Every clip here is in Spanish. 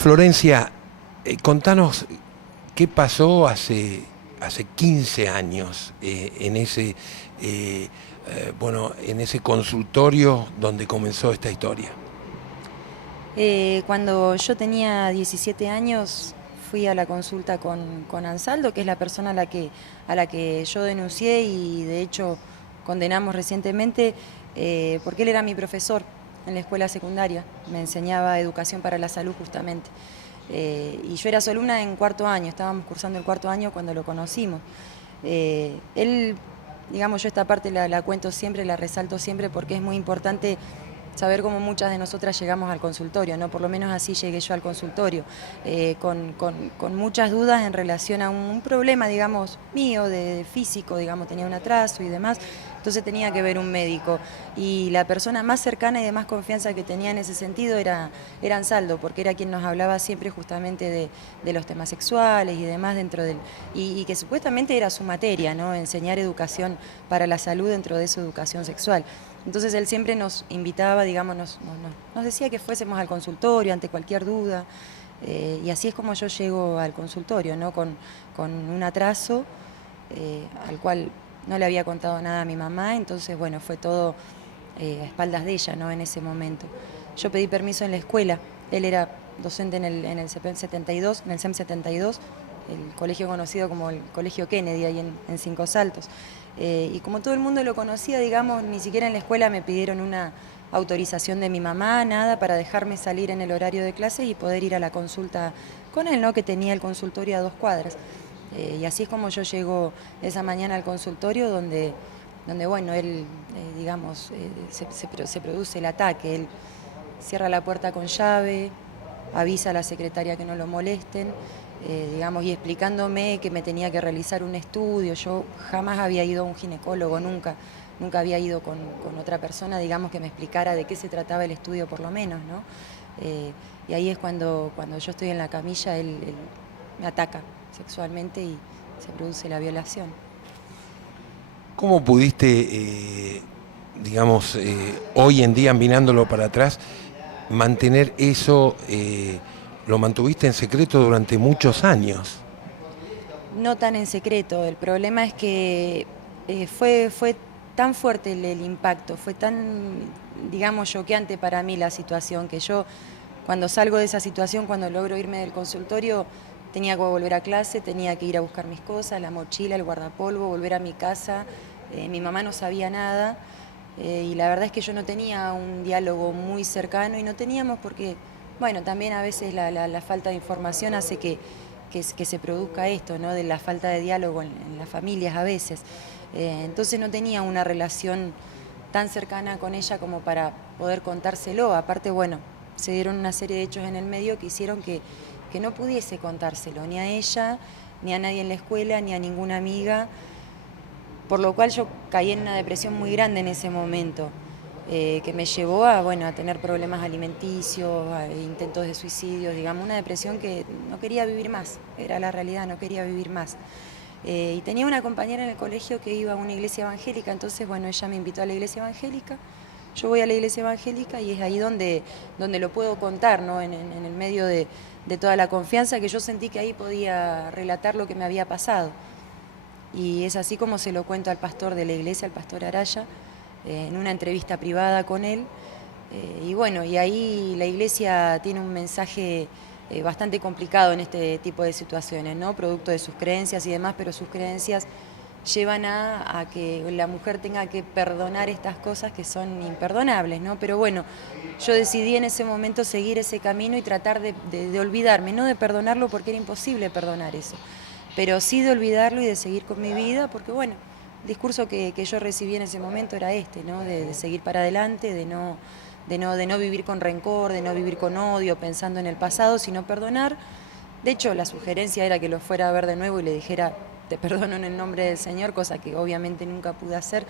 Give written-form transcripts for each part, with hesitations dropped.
Florencia, contanos qué pasó hace 15 años en en ese consultorio donde comenzó esta historia. Cuando yo tenía 17 años fui a la consulta con Ansaldo, que es la persona a la que yo denuncié y de hecho condenamos recientemente, porque él era mi profesor en la escuela secundaria, me enseñaba educación para la salud justamente. Y yo era su alumna en cuarto año, estábamos cursando el cuarto año cuando lo conocimos. Él, digamos, yo esta parte la cuento siempre, la resalto siempre porque es muy importante saber cómo muchas de nosotras llegamos al consultorio, ¿no? Por lo menos así llegué yo al consultorio, con muchas dudas en relación a un problema, digamos, mío, de físico, digamos, tenía un atraso y demás, entonces tenía que ver un médico. Y la persona más cercana y de más confianza que tenía en ese sentido era Ansaldo, porque era quien nos hablaba siempre justamente de los temas sexuales y demás dentro del... Y que supuestamente era su materia, ¿no? Enseñar educación para la salud dentro de su educación sexual. Entonces él siempre nos invitaba, digamos, nos decía que fuésemos al consultorio ante cualquier duda, y así es como yo llego al consultorio, ¿no? Con un atraso al cual no le había contado nada a mi mamá, entonces bueno, fue todo a espaldas de ella, ¿no? En ese momento. Yo pedí permiso en la escuela, él era docente en el CEPEM 72, en el CEM 72, el colegio conocido como el Colegio Kennedy, ahí en Cinco Saltos. Y como todo el mundo lo conocía, digamos, ni siquiera en la escuela me pidieron una autorización de mi mamá, nada, para dejarme salir en el horario de clase y poder ir a la consulta con él, ¿no? Que tenía el consultorio a 2 cuadras. Y así es como yo llego esa mañana al consultorio donde bueno, él, digamos, se produce el ataque. Él cierra la puerta con llave, avisa a la secretaria que no lo molesten, digamos, y explicándome que me tenía que realizar un estudio. Yo jamás había ido a un ginecólogo, nunca había ido con otra persona, digamos, que me explicara de qué se trataba el estudio por lo menos, ¿no? Y ahí es cuando yo estoy en la camilla, él me ataca sexualmente y se produce la violación. ¿Cómo pudiste, hoy en día, mirándolo para atrás, mantener eso, lo mantuviste en secreto durante muchos años? No tan en secreto, el problema es que fue tan fuerte el impacto, fue tan, digamos, choqueante para mí la situación, que yo cuando salgo de esa situación, cuando logro irme del consultorio, tenía que volver a clase, tenía que ir a buscar mis cosas, la mochila, el guardapolvo, volver a mi casa. Mi mamá no sabía nada, y la verdad es que yo no tenía un diálogo muy cercano y no teníamos porque, bueno, también a veces la falta de información hace que se produzca esto, ¿no? De la falta de diálogo en las familias a veces. Entonces no tenía una relación tan cercana con ella como para poder contárselo. Aparte, bueno, se dieron una serie de hechos en el medio que hicieron que no pudiese contárselo, ni a ella, ni a nadie en la escuela, ni a ninguna amiga, por lo cual yo caí en una depresión muy grande en ese momento, que me llevó a, bueno, a tener problemas alimenticios, a intentos de suicidio, digamos, una depresión que no quería vivir más, era la realidad, no quería vivir más. Y tenía una compañera en el colegio que iba a una iglesia evangélica, entonces, bueno, ella me invitó a la iglesia evangélica, yo voy a la iglesia evangélica y es ahí donde lo puedo contar, ¿no? En el medio de toda la confianza que yo sentí que ahí podía relatar lo que me había pasado. Y es así como se lo cuento al pastor de la iglesia, al pastor Araya, en una entrevista privada con él. Y bueno, y ahí la iglesia tiene un mensaje bastante complicado en este tipo de situaciones, ¿no? Producto de sus creencias y demás, pero sus creencias llevan a que la mujer tenga que perdonar estas cosas que son imperdonables, ¿no? Pero bueno, yo decidí en ese momento seguir ese camino y tratar de olvidarme, no de perdonarlo porque era imposible perdonar eso, pero sí de olvidarlo y de seguir con mi vida, porque bueno, el discurso que yo recibí en ese momento era este, ¿no? De seguir para adelante, de no vivir con rencor, de no vivir con odio, pensando en el pasado, sino perdonar. De hecho, la sugerencia era que lo fuera a ver de nuevo y le dijera, te perdono en el nombre del Señor, cosa que obviamente nunca pude hacer,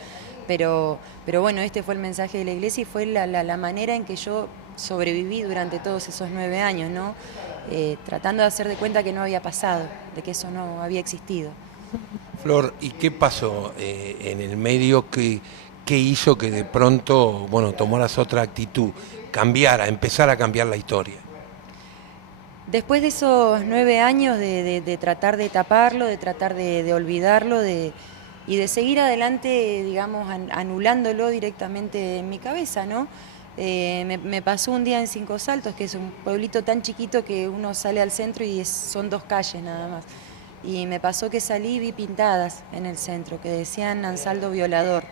pero bueno, este fue el mensaje de la iglesia y fue la manera en que yo sobreviví durante todos esos 9 años, ¿no? Tratando de hacer de cuenta que no había pasado, de que eso no había existido. Flor, ¿y qué pasó en el medio que hizo que de pronto, bueno, tomaras otra actitud, cambiara, empezara a cambiar la historia? Después de esos 9 años de tratar de taparlo, de tratar de olvidarlo, y de seguir adelante, digamos, anulándolo directamente en mi cabeza, ¿no? Me pasó un día en Cinco Saltos, que es un pueblito tan chiquito que uno sale al centro y son 2 calles nada más. Y me pasó que salí y vi pintadas en el centro que decían Ansaldo violador.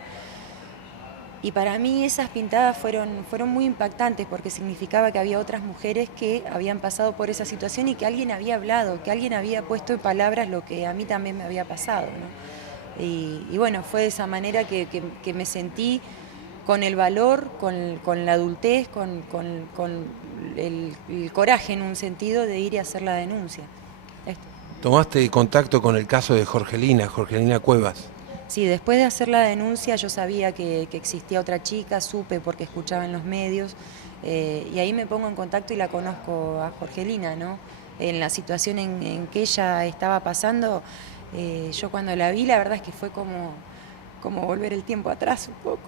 Y para mí esas pintadas fueron muy impactantes porque significaba que había otras mujeres que habían pasado por esa situación y que alguien había hablado, que alguien había puesto en palabras lo que a mí también me había pasado, ¿no? Y bueno, fue de esa manera que me sentí con el valor, con la adultez, con el coraje en un sentido de ir y hacer la denuncia. Esto. Tomaste contacto con el caso de Jorgelina Cuevas. Sí, después de hacer la denuncia yo sabía que existía otra chica, supe porque escuchaba en los medios, y ahí me pongo en contacto y la conozco a Jorgelina, ¿no? En la situación en que ella estaba pasando, yo cuando la vi la verdad es que fue como volver el tiempo atrás un poco.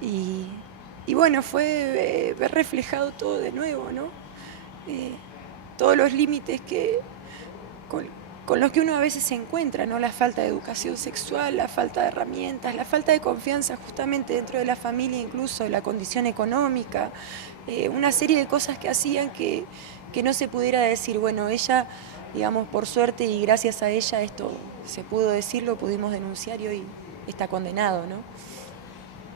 Y bueno, fue ver reflejado todo de nuevo, ¿no? Todos los límites con los que uno a veces se encuentra, ¿no? La falta de educación sexual, la falta de herramientas, la falta de confianza justamente dentro de la familia, incluso la condición económica, una serie de cosas que hacían que no se pudiera decir, bueno, ella, digamos, por suerte y gracias a ella esto se pudo decir, lo pudimos denunciar y hoy está condenado, ¿no?